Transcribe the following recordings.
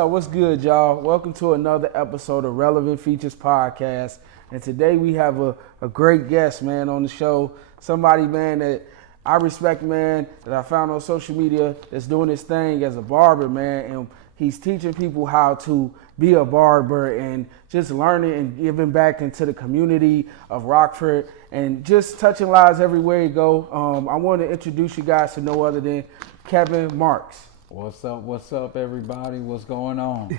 What's good, y'all? Welcome to another episode of Relevant Features Podcast. And today we have a great guest, man, on the show. Somebody, man, that I respect, man, that I found on social media that's doing his thing as a barber, man. And he's teaching people how to be a barber and just learning and giving back into the community of Rockford and just touching lives everywhere you go. I want to introduce you guys to no other than Kevin Marks. What's up, everybody? What's going on?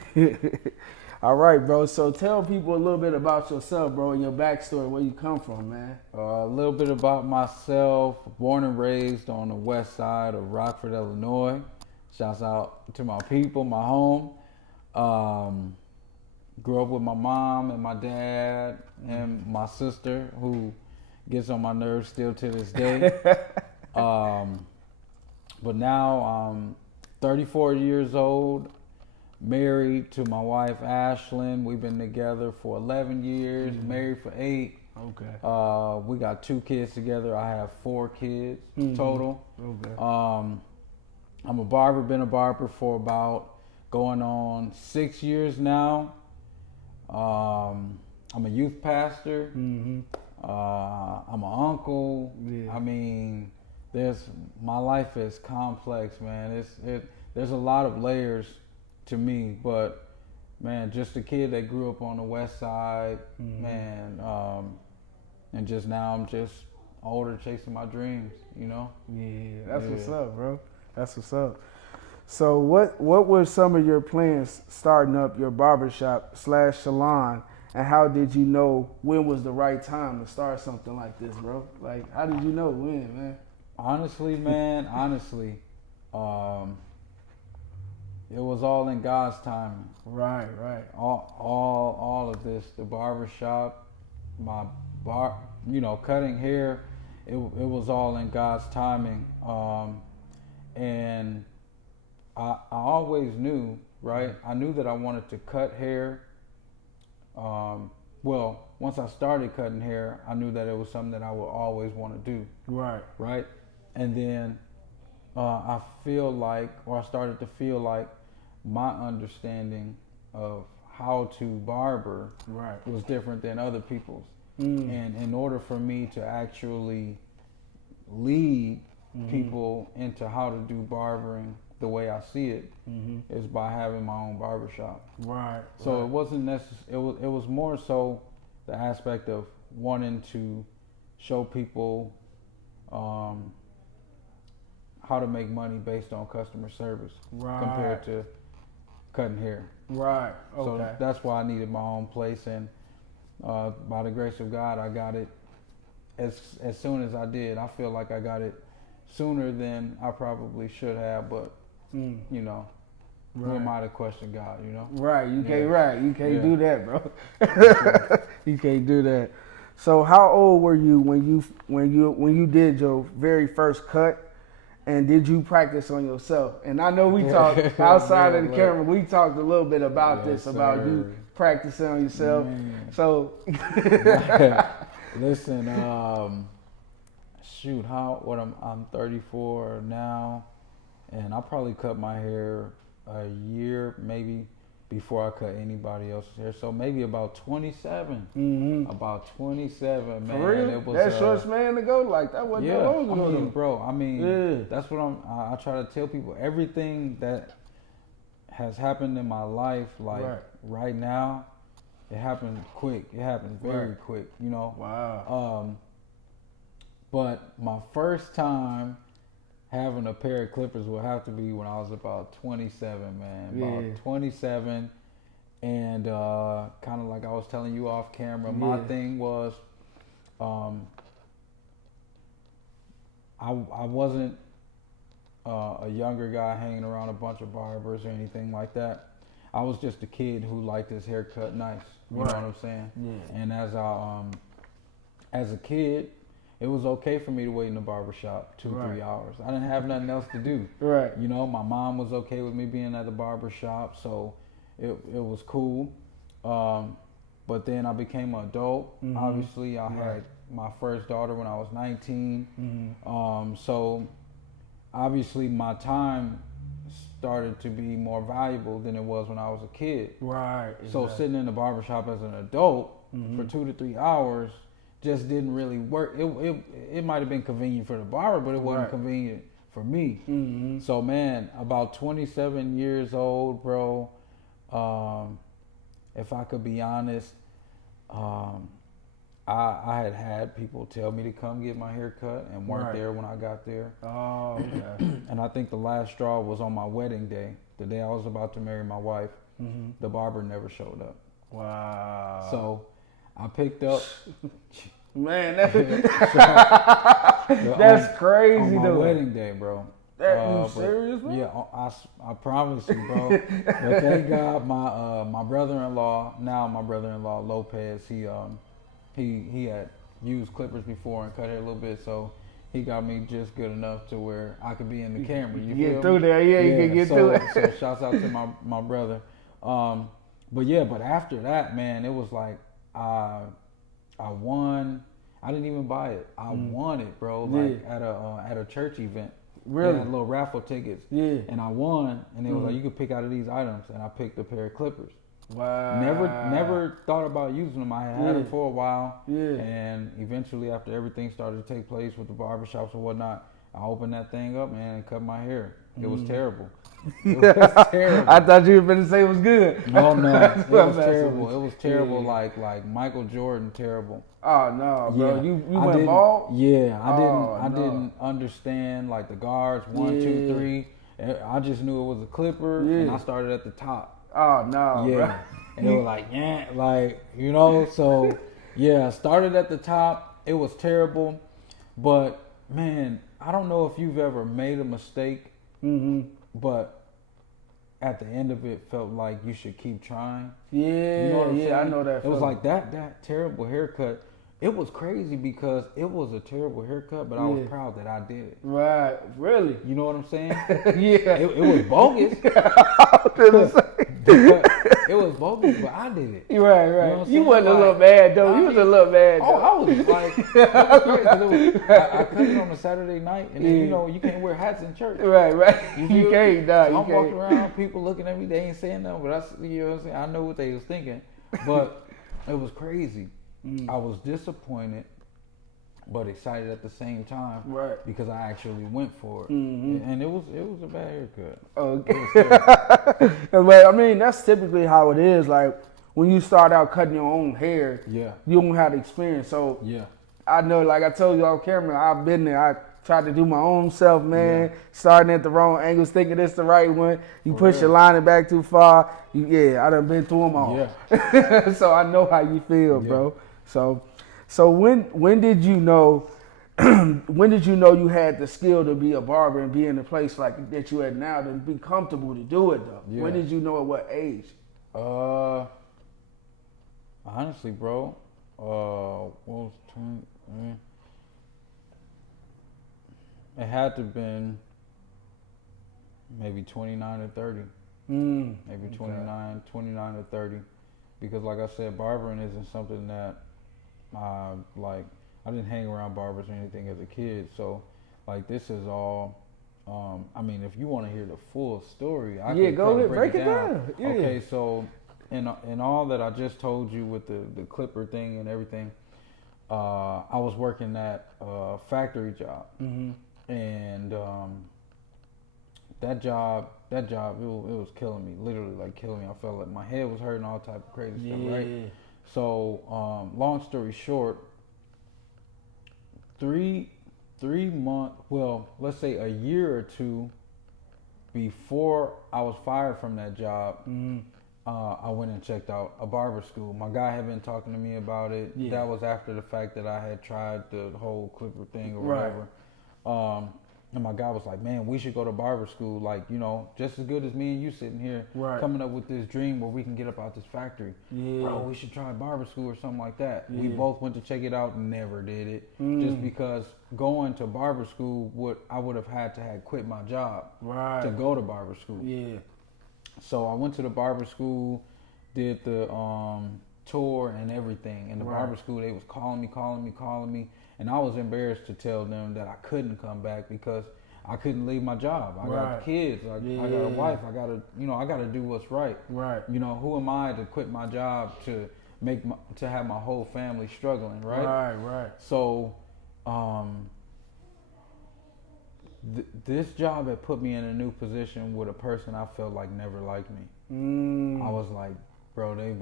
All right, bro. So tell people a little bit about yourself, bro, and your backstory, where you come from, man. A little bit about myself. Born and raised on the west side of Rockford, Illinois. Shouts out to my people, my home. Grew up with my mom and my dad and my sister, who gets on my nerves still to this day. But now I'm 34 years old, married to my wife, Ashlyn. We've been together for 11 years, married for 8. Okay. We got 2 kids together. I have 4 kids total. Okay. I'm a barber, been a barber for about going on 6 years now. I'm a youth pastor. I'm an uncle. Yeah. I mean, my life is complex, man. There's a lot of layers to me, but man, just a kid that grew up on the west side, man, and just now I'm just older, chasing my dreams, you know? Yeah, that's what's up, bro. That's what's up. So what were some of your plans starting up your barbershop / salon, and how did you know when was the right time to start something like this, bro? Like, how did you know when, man? Honestly, man, it was all in God's timing. Right. All of this, the barbershop, my cutting hair, it was all in God's timing. And I always knew, right? I knew that I wanted to cut hair. Well, once I started cutting hair, I knew that it was something that I would always want to do. Right. And then I started to feel like my understanding of how to barber was different than other people's. And in order for me to actually lead people into how to do barbering the way I see it is by having my own barbershop. Right. So it wasn't it was more so the aspect of wanting to show people how to make money based on customer service compared to cutting hair. Right. Okay. So that's why I needed my own place, and by the grace of God, I got it as soon as I did. I feel like I got it sooner than I probably should have, but you know, who am I to question God? You know. Right. You can't do that, bro. You can't do that. So how old were you when you did your very first cut? And did you practice on yourself? And I know we talked outside of the camera. We talked a little bit about this, about you practicing on yourself. Man. So, listen, I'm 34 now, and I probably cut my hair a year maybe before I cut anybody else's hair. So maybe about 27. About 27, man. For real? It was that short span ago? Like, that wasn't that long ago. I mean, that's what I try to tell people. Everything that has happened in my life, like right now, it happened quick. It happened very quick, you know? Wow. But my first time having a pair of clippers would have to be when I was about 27, man. About 27. And kind of like I was telling you off camera, my thing was I wasn't a younger guy hanging around a bunch of barbers or anything like that. I was just a kid who liked his hair cut nice. You know what I'm saying? Yeah. And as a kid, it was okay for me to wait in the barbershop 2-3 hours. I didn't have nothing else to do. Right. You know, my mom was okay with me being at the barbershop, so it was cool. But then I became an adult. Obviously, I had my first daughter when I was 19. So obviously my time started to be more valuable than it was when I was a kid. Right. So sitting in the barbershop as an adult for 2 to 3 hours just didn't really work. It might have been convenient for the barber, but it wasn't convenient for me. So man, about 27 years old, bro, if I could be honest, I had people tell me to come get my hair cut and weren't there when I got there. Oh, okay. And I think the last straw was on my wedding day, the day I was about to marry my wife. The barber never showed up. Wow. So I picked up. Man, that's crazy, on my though. wedding day, bro. You serious, man? Yeah, I promise you, bro. But thank God, my brother-in-law, now my brother-in-law Lopez, he had used clippers before and cut hair a little bit, so he got me just good enough to where I could be in the camera. You get feel through me? there, you can get through it. So shouts out to my brother. But after that, man, it was like I won. I didn't even buy it. I won it, bro. Like at a church event. Really? They had little raffle tickets. Yeah. And I won, and it was like, you could pick out of these items, and I picked a pair of clippers. Wow. Never thought about using them. I had them for a while. Yeah. And eventually, after everything started to take place with the barbershops and whatnot, I opened that thing up, man, and cut my hair. It was terrible. It was terrible. I thought you were going to say it was good. No. It was terrible. It was terrible, like Michael Jordan terrible. Oh, no, bro. Yeah. You went bald? Yeah. I didn't understand, like, the guards, 1, 2, 3. I just knew it was a clipper, and I started at the top. Oh, no, yeah. bro. And it was like, yeah, like, you know, so, yeah, I started at the top. It was terrible. But, man, I don't know if you've ever made a mistake, but at the end of it felt like you should keep trying. Yeah, you know what I'm saying? I know that. It was like that terrible haircut. It was crazy because it was a terrible haircut, but I was proud that I did it. Right, really? You know what I'm saying? Yeah. It was bogus. It was bogus, but I did it. Right. You know You wasn't a little mad, though. You was a little mad, though. I was like, I cut it on a Saturday night, and then, you know, you can't wear hats in church. Right. You can't, so I'm walking around, people looking at me, they ain't saying nothing, but you know what I'm saying? I know what they was thinking, but it was crazy. I was disappointed, but excited at the same time, right? Because I actually went for it, and it was a bad haircut. Okay, but I mean that's typically how it is. Like when you start out cutting your own hair, you don't have the experience. So I know, like I told you off camera, I've been there. I tried to do my own self, man. Starting at the wrong angles, thinking it's the right one. You push your lining back too far. I done been through them all. So I know how you feel, bro. So when did you know you had the skill to be a barber and be in a place like that you at now to be comfortable to do it though? Yeah. When did you know at what age? Honestly, bro, what was 20? It had to have been maybe 29 or 30. Maybe 29 or 30. Because like I said, barbering isn't something that I didn't hang around barbers or anything as a kid. So like this is all, I mean, if you want to hear the full story, I can go ahead, break it down. Yeah. Okay, so in all that I just told you with the clipper thing and everything, I was working at a factory job. And that job, it was killing me, literally like killing me. I felt like my head was hurting, all type of crazy stuff, right? So, long story short, 3 months, well, let's say a year or two before I was fired from that job, I went and checked out a barber school. My guy had been talking to me about it. That was after the fact that I had tried the whole clipper thing or whatever. And my guy was like, man, we should go to barber school. Like, you know, just as good as me and you sitting here coming up with this dream where we can get up out this factory. Yeah. Bro, we should try barber school or something like that. Yeah. We both went to check it out, never did it. Just because going to barber school, I would have had to have quit my job to go to barber school. Yeah. So I went to the barber school, did the tour and everything. In the barber school, they was calling me. And I was embarrassed to tell them that I couldn't come back because I couldn't leave my job. I got kids. I got a wife. I gotta do what's right. Right. You know, who am I to quit my job to have my whole family struggling, right? Right, right. So, this job had put me in a new position with a person I felt like never liked me. I was like, bro, they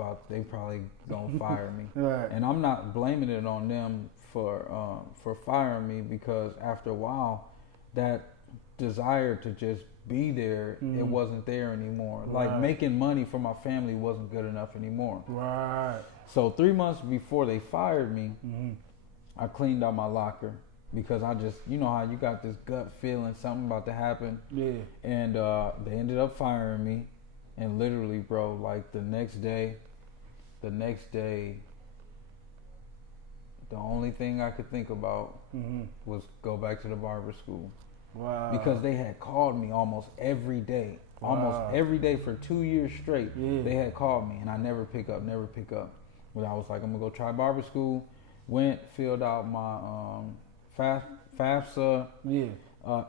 probably gonna fire me. Right. And I'm not blaming it on them for firing me, because after a while, that desire to just be there, it wasn't there anymore. Right. Like making money for my family wasn't good enough anymore. Right. So 3 months before they fired me, I cleaned out my locker because I just, you know how you got this gut feeling something about to happen. Yeah. And they ended up firing me, and literally, bro, like the next day, the only thing I could think about was go back to the barber school. Wow. Because they had called me almost every day. Wow. Almost every day for 2 years straight. Yeah. They had called me, and I never pick up. But I was like, I'm going to go try barber school. Went, filled out my FAFSA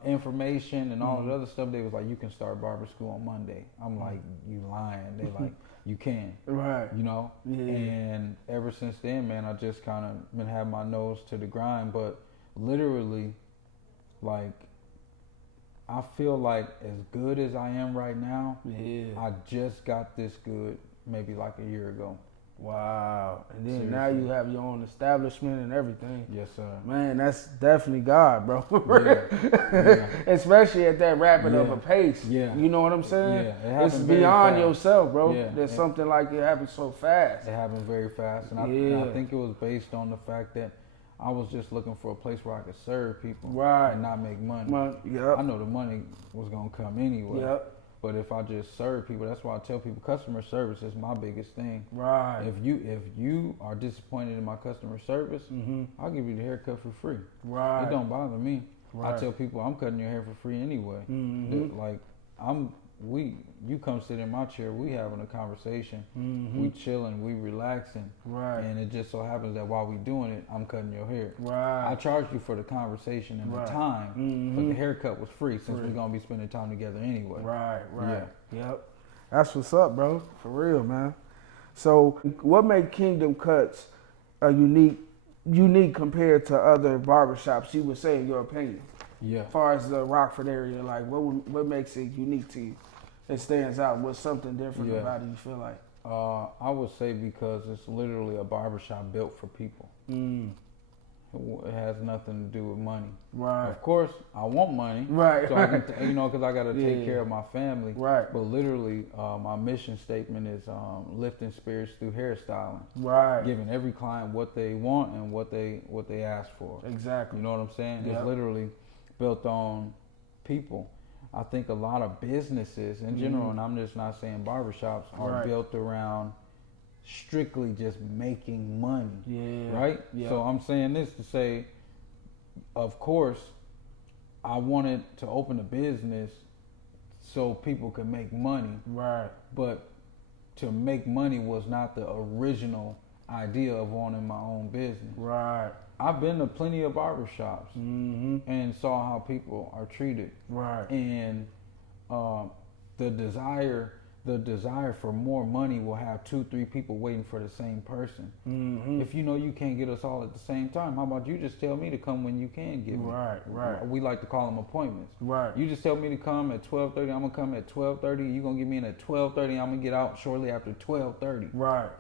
information and all the other stuff. They was like, you can start barber school on Monday. I'm like, you lying. They like, you can. Right. You know? Yeah. And ever since then, man, I just kind of been having my nose to the grind. But literally, like, I feel like as good as I am right now, I just got this good maybe like a year ago. Wow. And then seriously, now you have your own establishment and everything. Yes, sir. Man, that's definitely God, bro. Yeah. Especially at that rapid of a pace. Yeah. You know what I'm saying? Yeah. It's beyond yourself, bro. Yeah. There's something like it happens so fast. It happened very fast. And I think it was based on the fact that I was just looking for a place where I could serve people and not make money. I know the money was going to come anyway. Yep. But if I just serve people, that's why I tell people customer service is my biggest thing. Right. If you are disappointed in my customer service, I'll give you the haircut for free. Right. It don't bother me. Right. I tell people I'm cutting your hair for free anyway. Like you come sit in my chair, we having a conversation, we chilling, we relaxing, right? And it just so happens that while we doing it, I'm cutting your hair. Right. I charged you for the conversation and the time, but the haircut was free since we're gonna be spending time together anyway. Right. Right. Yeah. Yep. That's what's up, bro. For real, man. So, what made Kingdom Cutz a unique compared to other barbershops? You would say, in your opinion. Yeah. As far as the Rockford area, like what makes it unique to you? It stands out. What's something different about it, you feel like? I would say because it's literally a barbershop built for people. It has nothing to do with money. Right. Of course, I want money. Right. So I can, because I got to take care of my family. Right. But literally, my mission statement is lifting spirits through hairstyling. Right. Giving every client what they want and what they ask for. Exactly. You know what I'm saying? Yep. It's literally built on people. I think a lot of businesses in general, and I'm just not saying barbershops, are built around strictly just making money. Yeah. Right? Yeah. So I'm saying this to say, of course, I wanted to open a business so people could make money. Right. But to make money was not the original idea of owning my own business. Right. I've been to plenty of barbershops and saw how people are treated. Right. And the desire for more money will have 2-3 people waiting for the same person. If you know you can't get us all at the same time, how about you just tell me to come when you can get me? Right, right. We like to call them appointments. Right. You just tell me to come at 12:30. I'm gonna come at 12:30. You're gonna get me in at 12:30. I'm gonna get out shortly after 12:30. Right.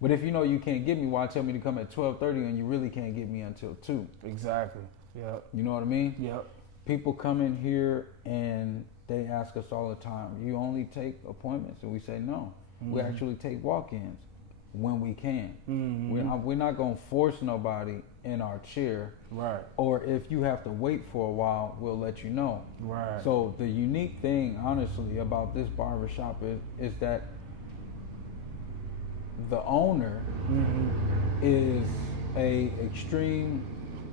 But if you know you can't get me, why tell me to come at 12:30 and you really can't get me until 2? Exactly. Yep. You know what I mean? Yep. People come in here and they ask us all the time, you only take appointments? And we say no. We actually take walk-ins. when we can. Mm-hmm. We're not gonna force nobody in our chair. Right. Or if you have to wait for a while, we'll let you know. Right. So the unique thing, honestly, about this barbershop is that the owner is a extreme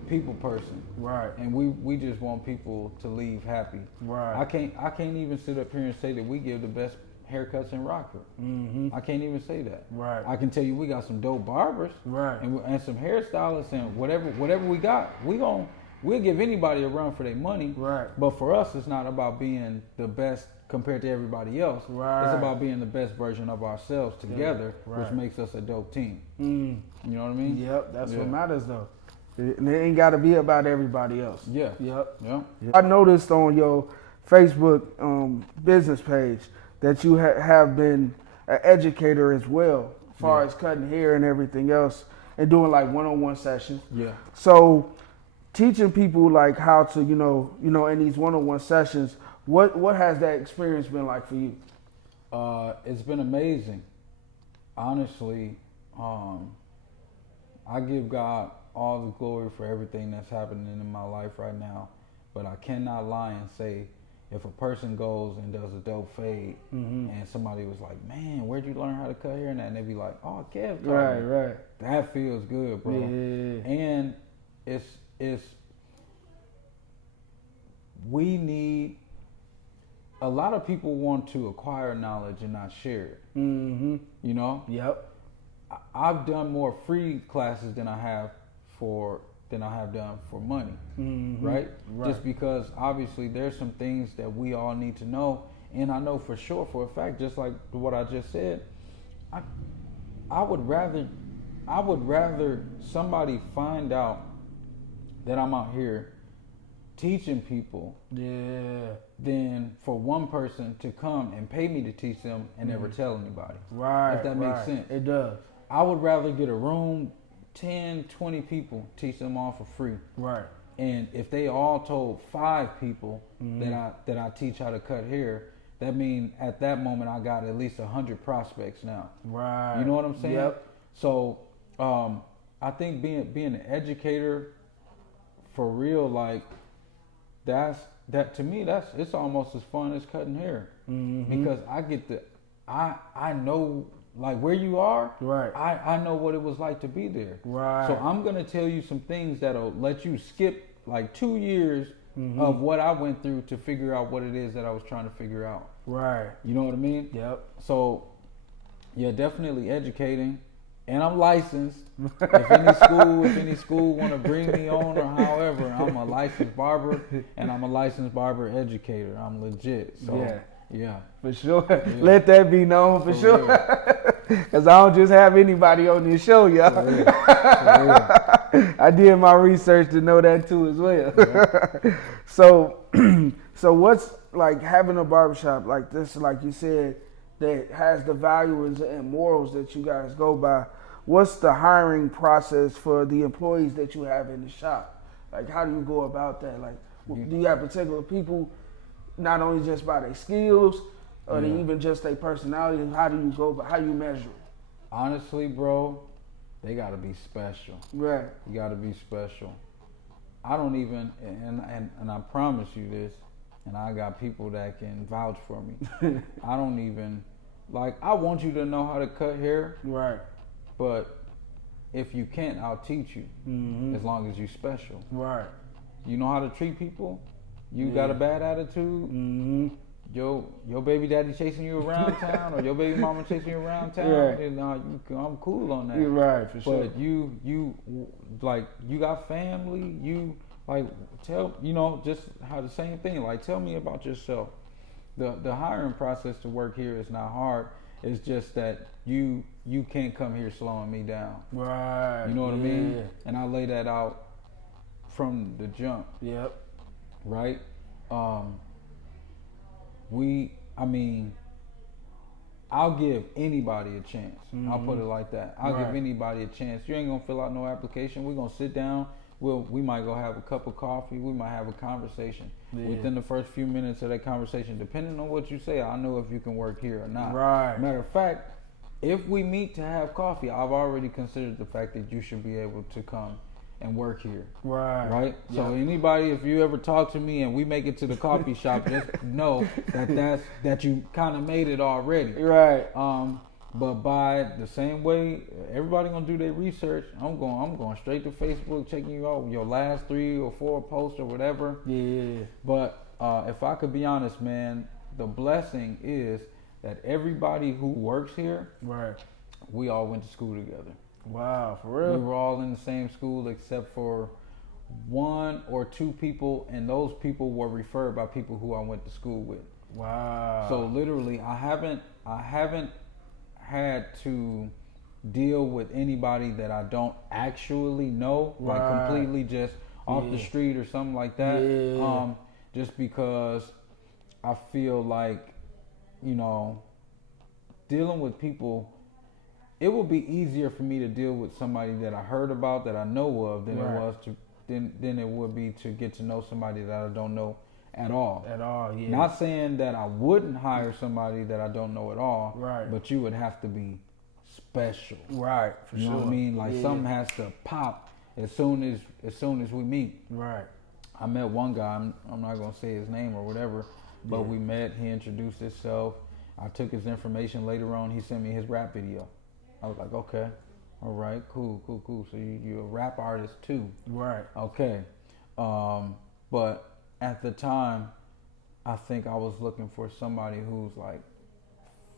people person. Right. And we just want people to leave happy. Right. I can't even sit up here and say that we give the best haircuts in Rockford. I can't even say that. Right. I can tell you we got some dope barbers. Right. And some hairstylists and whatever we got, we'll give anybody a run for their money. Right. But for us, it's not about being the best compared to everybody else. Right. It's about being the best version of ourselves together, right. which makes us a dope team. You know what I mean? Yep, that's what matters though. And it ain't got to be about everybody else. Yeah. Yep. Yeah. I noticed on your Facebook business page that you have been an educator as well, as far as cutting hair and everything else, and doing like one-on-one sessions. Yeah. So, teaching people like how to, you know, in these one-on-one sessions, what has that experience been like for you? It's been amazing. Honestly, I give God all the glory for everything that's happening in my life right now, but I cannot lie and say if a person goes and does a dope fade and somebody was like, man, where'd you learn how to cut hair? And they be like, oh, Kev taught me. Right. That feels good, bro. Yeah. And we need, a lot of people want to acquire knowledge and not share it. You know? Yep. I've done more free classes than I have done for money, right? Just because obviously there's some things that we all need to know, and I know for sure, for a fact, just like what I just said, I would rather somebody find out that I'm out here teaching people than for one person to come and pay me to teach them and never tell anybody. Right. If that makes sense. It does. I would rather get a room, 10, 20 people, teach them all for free. Right. And if they all told 5 people that I teach how to cut hair, that means at that moment I got at least 100 prospects now. Right. You know what I'm saying? Yep. So I think being an educator for real, like that to me, it's almost as fun as cutting hair because I know. Like where you are, right? I know what it was like to be there, right? So I'm gonna tell you some things that'll let you skip like 2 years of what I went through to figure out what it is that I was trying to figure out, right? You know what I mean? Yep. So, yeah, definitely educating, and I'm licensed. If any school want to bring me on or however, I'm a licensed barber and I'm a licensed barber educator. I'm legit. So. Yeah, for sure. Yeah. Let that be known for sure. Because I don't just have anybody on this show, y'all. For real. I did my research to know that too as well. Yeah. So what's like having a barbershop like this, like you said, that has the values and morals that you guys go by? What's the hiring process for the employees that you have in the shop? Like, how do you go about that? Like, do you have particular people? Not only just by their skills, or even just their personality. How do you go? How you measure it? Honestly, bro, they gotta be special. Right. You gotta be special. I don't even, and I promise you this, and I got people that can vouch for me. I don't even, like, I want you to know how to cut hair. Right. But if you can't, I'll teach you. As long as you special. Right. You know how to treat people. You got a bad attitude, your baby daddy chasing you around town, or your baby mama chasing you around town. Right. I'm cool on that. You're right, for sure. But you like, you got family. You like just how the same thing. Like, tell me about yourself. The hiring process to work here is not hard. It's just that you can't come here slowing me down. Right. You know what I mean? And I lay that out from the jump. Yep. Right? I'll give anybody a chance. I'll put it like that. I'll give anybody a chance. You ain't gonna fill out no application. We're gonna sit down. We might go have a cup of coffee. We might have a conversation. Within the first few minutes of that conversation, depending on what you say, I know if you can work here or not. Right. Matter of fact, if we meet to have coffee, I've already considered the fact that you should be able to come and work here. Right? Yep. So anybody, if you ever talk to me and we make it to the coffee shop, just know that you kind of made it already. Right. But by the same way, everybody gonna do their research. I'm going straight to Facebook, checking you out your last 3 or 4 posts or whatever. Yeah. But if I could be honest, man, the blessing is that everybody who works here, right, we all went to school together. Wow, for real? We were all in the same school except for 1 or 2 people, and those people were referred by people who I went to school with. Wow. So literally, I haven't had to deal with anybody that I don't actually know, right, like completely just off the street or something like that. Yeah. Just because I feel like, you know, dealing with people, it would be easier for me to deal with somebody that I heard about, that I know of, than it would be to get to know somebody that I don't know at all. At all, yeah. Not saying that I wouldn't hire somebody that I don't know at all, right, but you would have to be special. Right, for sure. You know what I mean? Like something has to pop as soon as we meet. Right. I met one guy, I'm not gonna say his name or whatever, but we met, he introduced himself. I took his information later on, he sent me his rap video. I was like, okay, all right, cool. So you're a rap artist too. Right. Okay. But at the time, I think I was looking for somebody who's like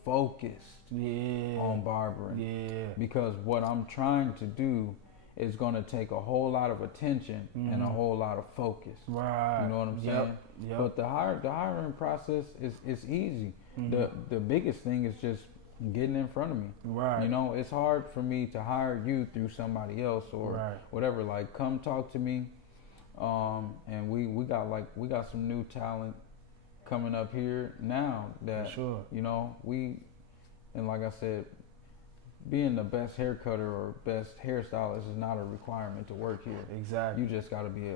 focused on barbering. Yeah. Because what I'm trying to do is going to take a whole lot of attention and a whole lot of focus. Right. You know what I'm saying? Yep. But the hiring process is easy. The biggest thing is just getting in front of me. Right. You know, it's hard for me to hire you through somebody else or whatever. Like, come talk to me. And we got some new talent coming up here now that, you know, and like I said, being the best hair cutter or best hairstylist is not a requirement to work here. Exactly. You just got to be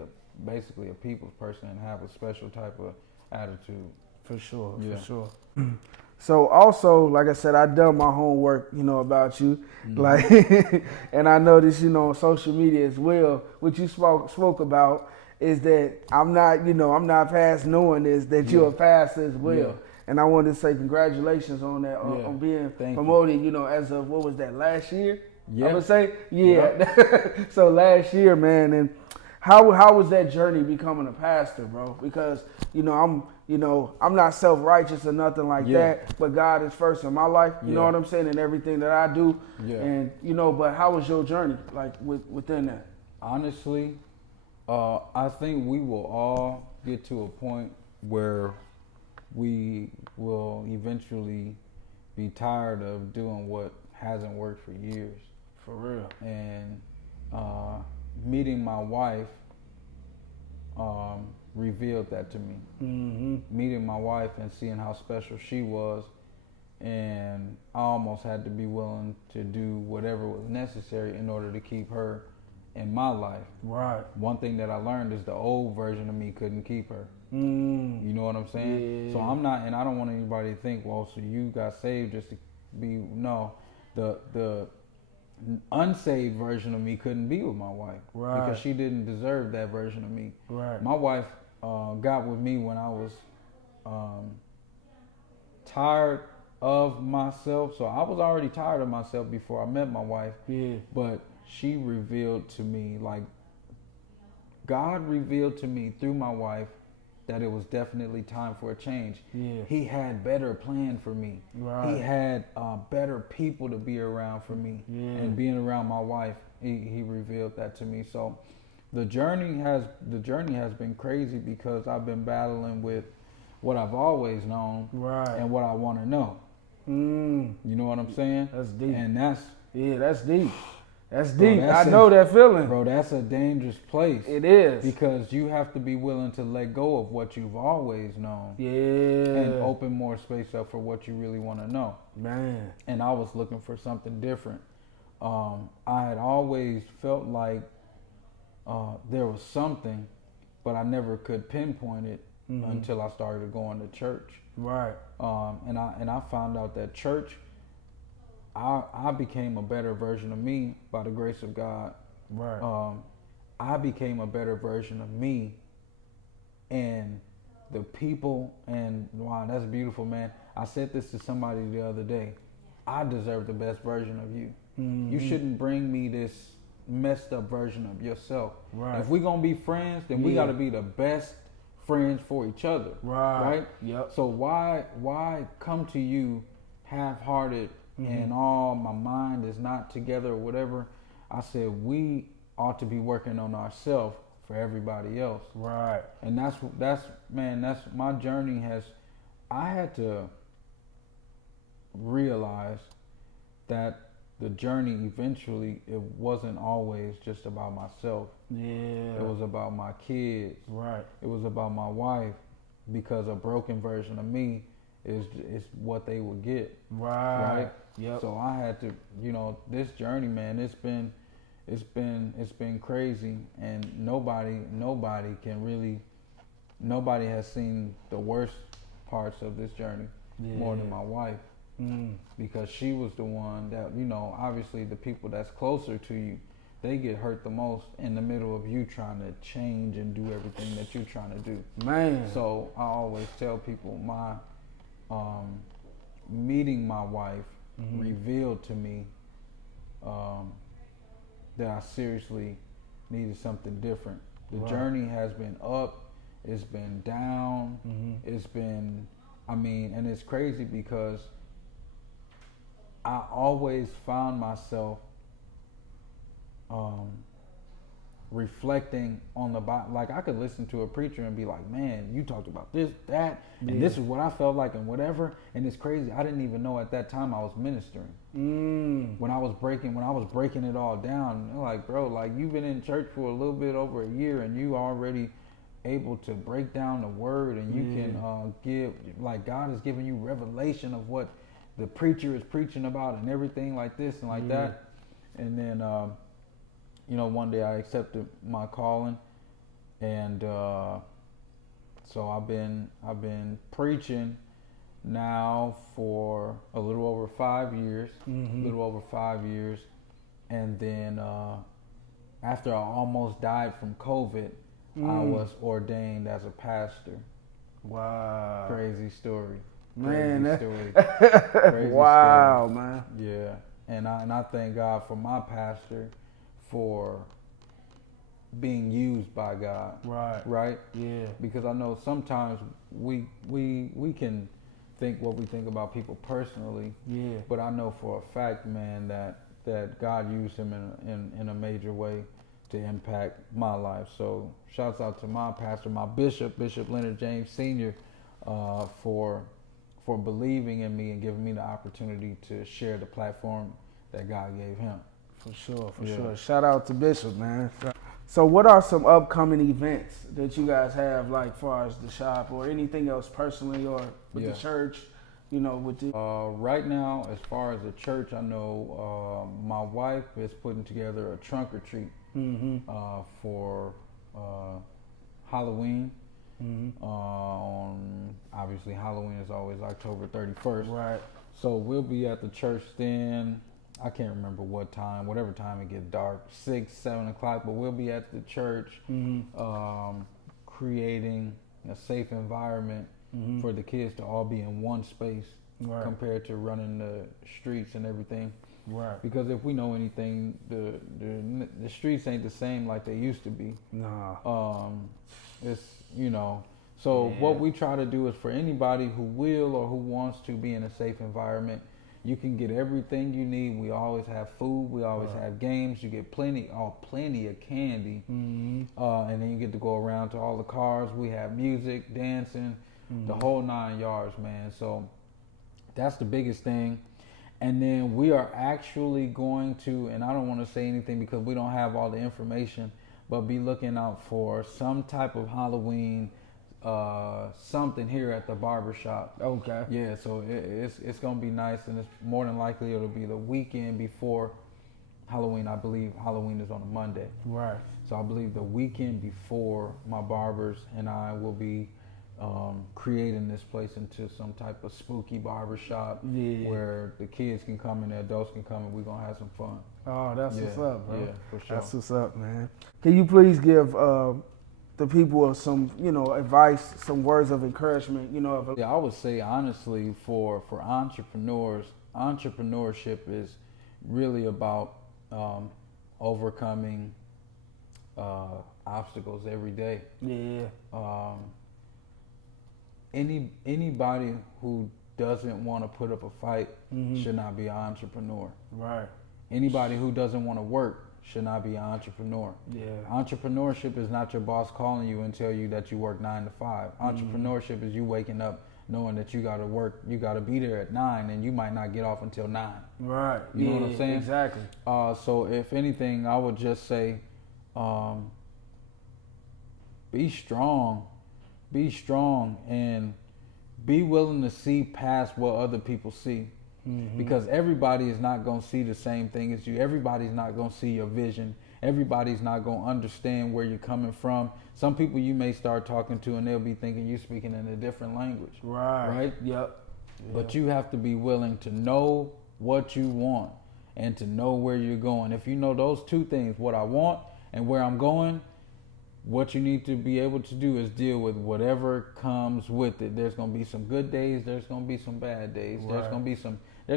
basically a people's person and have a special type of attitude. For sure, for sure. So also, like I said, I done my homework, you know, about you, like, and I noticed, you know, on social media as well. What you spoke about is that I'm not past knowing is that you're a pastor as well. Yeah. And I wanted to say congratulations on that, on being promoted, you know, as of, what was that, last year? Yeah. I would say? Yeah. So last year, man, and how was that journey becoming a pastor, bro? Because, you know, I'm not self-righteous or nothing like that, but God is first in my life, you know what I'm saying, and everything that I do. Yeah. And, you know, but how was your journey, like, within that? Honestly, I think we will all get to a point where we will eventually be tired of doing what hasn't worked for years. For real. And meeting my wife revealed that to me. Mm-hmm. Meeting my wife and seeing how special she was, and I almost had to be willing to do whatever was necessary in order to keep her in my life. Right. One thing that I learned is the old version of me couldn't keep her. You know what I'm saying? Yeah. So I'm not, and I don't want anybody to think, well, so you got saved just to be, no. The unsaved version of me couldn't be with my wife. Right. Because she didn't deserve that version of me. Right. My wife got with me when I was tired of myself. So I was already tired of myself before I met my wife. Yeah. But she revealed to me, like, God revealed to me through my wife that it was definitely time for a change. Yeah. He had better plan for me. Right. He had better people to be around for me. Yeah. And being around my wife, he revealed that to me. So the journey has been crazy because I've been battling with what I've always known and what I want to know. You know what I'm saying? That's deep. And that's deep. That's deep. I know that feeling. Bro, that's a dangerous place. It is. Because you have to be willing to let go of what you've always known. Yeah. And open more space up for what you really want to know. Man. And I was looking for something different. I had always felt like there was something, but I never could pinpoint it until I started going to church. Right. And I found out that church, I became a better version of me by the grace of God. Right. I became a better version of me, and the people, and wow, that's beautiful, man. I said this to somebody the other day. I deserve the best version of you. Mm-hmm. You shouldn't bring me this messed up version of yourself. Right. If we're gonna be friends, then we gotta be the best friends for each other. Right? Yep. So why come to you half-hearted and all my mind is not together or whatever? I said we ought to be working on ourselves for everybody else. Right. And that's my journey I had to realize that the journey eventually, it wasn't always just about myself. Yeah. It was about my kids. Right. It was about my wife, because a broken version of me is what they would get. Right. Yep. So I had to, this journey, man, it's been crazy, and nobody has seen the worst parts of this journey more than my wife. Because she was the one that, obviously the people that's closer to you, they get hurt the most in the middle of you trying to change and do everything that you're trying to do. Man. So I always tell people meeting my wife revealed to me that I seriously needed something different. The journey has been up, it's been down, it's been, and it's crazy because I always found myself reflecting on the Bible. Like, I could listen to a preacher and be like, man, you talked about this, that, and this is what I felt like and whatever. And it's crazy. I didn't even know at that time I was ministering. When I was breaking it all down, like, bro, like, you've been in church for a little bit over a year and you already able to break down the word, and you can give, like, God has given you revelation of what the preacher is preaching about and everything like this and like that. And then, one day I accepted my calling, and so I've been preaching now for a little over 5 years, and then after I almost died from COVID, I was ordained as a pastor. Wow. Crazy story. Man, Crazy wow, story. Man. Yeah. And I thank God for my pastor for being used by God. Right? Yeah. Because I know sometimes we can think what we think about people personally. Yeah. But I know for a fact, man, that God used him in a major way to impact my life. So shouts out to my pastor, my Bishop Leonard James Sr., for believing in me and giving me the opportunity to share the platform that God gave him. For sure. Shout out to Bishop, man. So what are some upcoming events that you guys have, like, far as the shop or anything else personally or with the church, with the... Right now, as far as the church, I know my wife is putting together a trunk or treat for Halloween. Obviously Halloween is always October 31st. Right. So we'll be at the church then. I can't remember what time, whatever time it gets dark, 6, 7 o'clock, but we'll be at the church creating a safe environment for the kids to all be in one space compared to running the streets and everything. Right. Because if we know anything, the streets ain't the same like they used to be. Nah. It's, so what we try to do is for anybody who will or who wants to be in a safe environment, you can get everything you need. We always have food. We always have games. You get plenty of candy. And then you get to go around to all the cars. We have music, dancing, the whole 9 yards, man. So that's the biggest thing. And then we are actually going to, and I don't want to say anything because we don't have all the information, but be looking out for some type of Halloween something here at the barbershop. Okay. Yeah, so it's going to be nice, and it's more than likely it'll be the weekend before Halloween. I believe Halloween is on a Monday. Right. So I believe the weekend before, my barbers and I will be creating this place into some type of spooky barbershop where the kids can come and the adults can come and we're going to have some fun. Oh, that's what's up, bro. Yeah, for sure. That's what's up, man. Can you please give the people some, advice, some words of encouragement, Yeah, I would say honestly for entrepreneurs, entrepreneurship is really about overcoming obstacles every day. Yeah. Anybody who doesn't want to put up a fight should not be an entrepreneur. Right. Anybody who doesn't want to work should not be an entrepreneur. Yeah. Entrepreneurship is not your boss calling you and tell you that you work 9 to 5. Entrepreneurship is you waking up knowing that you got to work, you got to be there at 9 and you might not get off until 9. Right. You know what I'm saying? Exactly. So if anything, I would just say be strong and be willing to see past what other people see. Because everybody is not going to see the same thing as you. Everybody's not going to see your vision. Everybody's not going to understand where you're coming from. Some people you may start talking to and they'll be thinking you're speaking in a different language. Right? Yep. But you have to be willing to know what you want and to know where you're going. If you know those two things, what I want and where I'm going, what you need to be able to do is deal with whatever comes with it. There's going to be some good days. There's going to be some bad days. Right. There's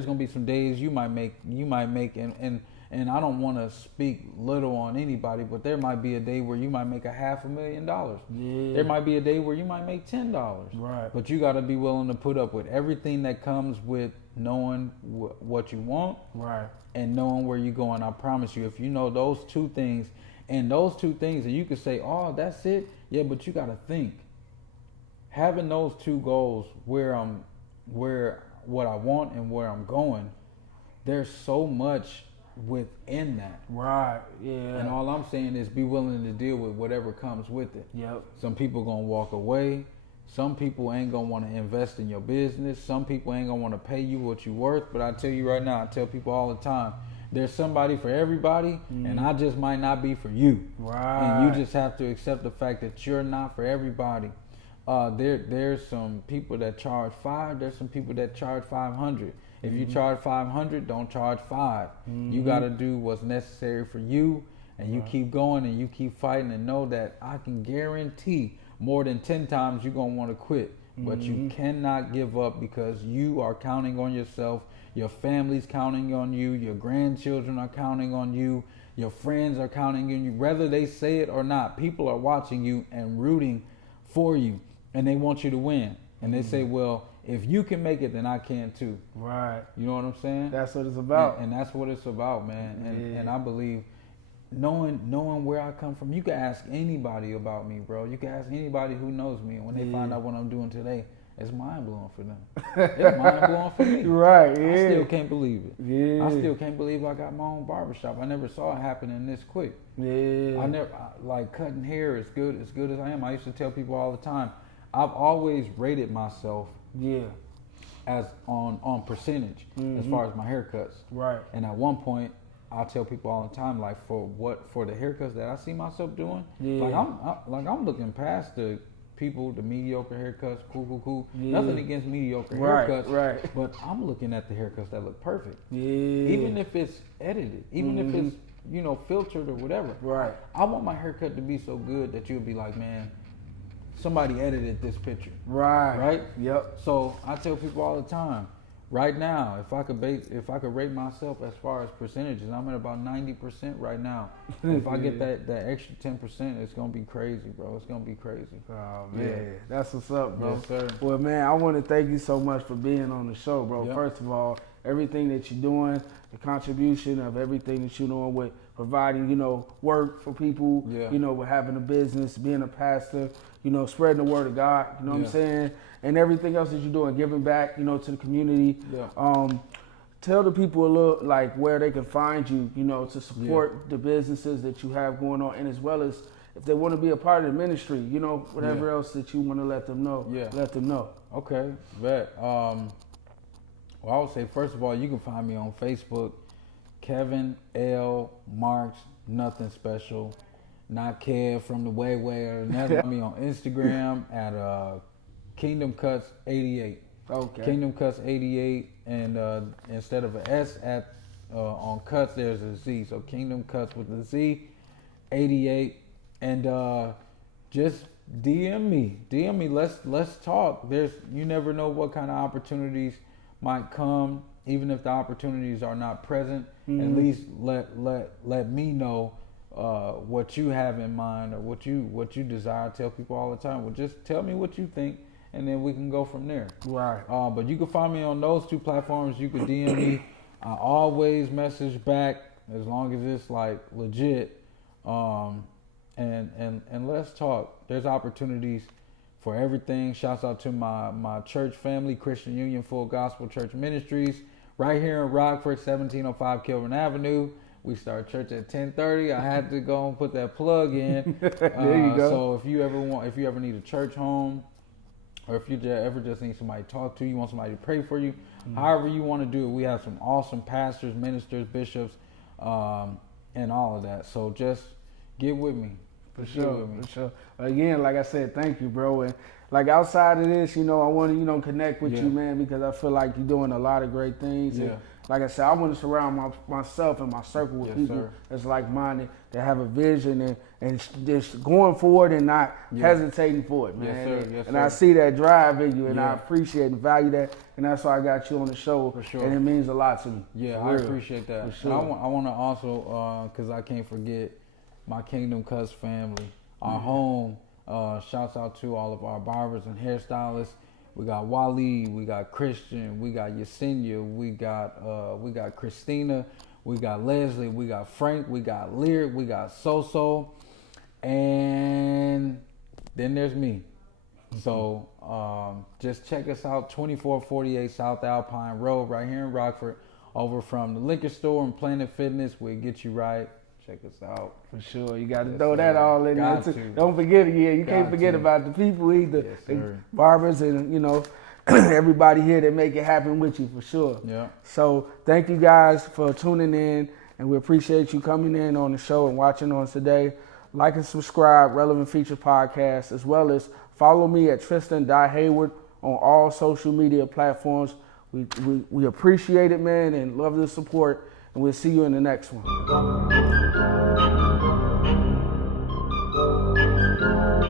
going to be some days you might make, and I don't want to speak little on anybody, but there might be a day where you might make $500,000. Yeah. There might be a day where you might make $10. Right. But you got to be willing to put up with everything that comes with knowing what you want. Right. And knowing where you're going. I promise you, if you know those two things, and you can say, oh, that's it. Yeah, but you got to think. Having those two goals, what I want and where I'm going, there's so much within that. Right, yeah. And all I'm saying is be willing to deal with whatever comes with it. Yep. Some people going to walk away. Some people ain't going to want to invest in your business. Some people ain't going to want to pay you what you're worth. But I tell you right now, I tell people all the time, there's somebody for everybody, and I just might not be for you. Right. And you just have to accept the fact that you're not for everybody. There's some people that charge $5. There's some people that charge $500. If you charge $500, don't charge $5. You got to do what's necessary for you, and you keep going and you keep fighting, and know that I can guarantee more than 10 times you're gonna want to quit. But you cannot give up, because you are counting on yourself. Your family's counting on you. Your grandchildren are counting on you. Your friends are counting on you. Whether they say it or not, people are watching you and rooting for you, and they want you to win. And they say, well, if you can make it, then I can too. Right. You know what I'm saying? That's what it's about. And that's what it's about, man. And I believe knowing where I come from, you can ask anybody about me, bro. You can ask anybody who knows me. And when they find out what I'm doing today, it's mind-blowing for them. It's mind-blowing for me. Right, yeah. I still can't believe it. Yeah. I still can't believe I got my own barbershop. I never saw it happening this quick. Yeah. Like cutting hair as good as I am. I used to tell people all the time, I've always rated myself as on percentage as far as my haircuts. Right. And at one point, I tell people all the time, like for the haircuts that I see myself doing, like I'm looking past the people, the mediocre haircuts, cool. Yeah. Nothing against mediocre haircuts, right. But I'm looking at the haircuts that look perfect. Yeah. Even if it's edited, even if it's filtered or whatever. Right. I want my haircut to be so good that you'll be like, man, somebody edited this picture. Right. Yep. So I tell people all the time, right now, if I could rate myself as far as percentages, I'm at about 90% right now. If I get that extra 10%, it's gonna be crazy, bro. It's gonna be crazy. Oh man, that's what's up, bro. Yes, sir. Well, man, I want to thank you so much for being on the show, bro. Yep. First of all, everything that you're doing, the contribution of everything that you're doing with providing, work for people, with having a business, being a pastor, spreading the word of God, what I'm saying? And everything else that you're doing, giving back, to the community. Yeah. Tell the people a little, like, where they can find you, to support the businesses that you have going on, and as well as if they want to be a part of the ministry, whatever else that you want to let them know, let them know. Okay, bet. Well, I would say, first of all, you can find me on Facebook, Kevin L. Marks, nothing special, not Kev from the way or nothing. Me on Instagram at Kingdom Cutz 88. Okay. Kingdom Cutz 88, and instead of an S on Cutz, there's a Z. So Kingdom Cutz with the Z, 88, and just DM me. Let's talk. You never know what kind of opportunities might come, even if the opportunities are not present. At least let me know what you have in mind or what you desire. I tell people all the time, well, just tell me what you think, and then we can go from there. Right. But you can find me on those two platforms. You can DM me. I always message back as long as it's like legit. And let's talk. There's opportunities for everything. Shouts out to my church family, Christian Union Full Gospel Church Ministries, right here in Rockford, 1705 Kilburn Avenue. We start church at 10:30. I had to go and put that plug in. There you go. So if you ever need a church home, or if you ever just need somebody to talk to, you want somebody to pray for you, however you want to do it, we have some awesome pastors, ministers, bishops, and all of that. So just get with me. For sure. Again, like I said, thank you, bro. And like outside of this, I want to, connect with you, man, because I feel like you're doing a lot of great things. Yeah. And like I said, I want to surround myself and my circle with people that's like-minded, that have a vision and just going forward and not hesitating for it, man. Yes, and sir. I see that drive in you, and I appreciate and value that, and that's why I got you on the show. For sure. And it means a lot to me. Yeah, I appreciate that. For sure. And I want to also, because I can't forget my Kingdom Cutz family, our home. Shouts out to all of our barbers and hairstylists. We got Wally, we got Christian, we got Yesenia, we got Christina, we got Leslie, we got Frank, we got Lyric, we got So, and then there's me. So just check us out, 2448 South Alpine Road, right here in Rockford, over from the liquor store and Planet Fitness. We'll get you right. Check us out. For sure. You got to throw that all in got there, to. too. Don't forget it. Yeah, you can't forget about the people either. Yes, the barbers and, everybody here that make it happen with you, for sure. Yeah. So thank you guys for tuning in, and we appreciate you coming in on the show and watching on today. Like and subscribe, Relevant Features Podcast, as well as follow me at Tristan Heyward on all social media platforms. We appreciate it, man, and love the support. And we'll see you in the next one.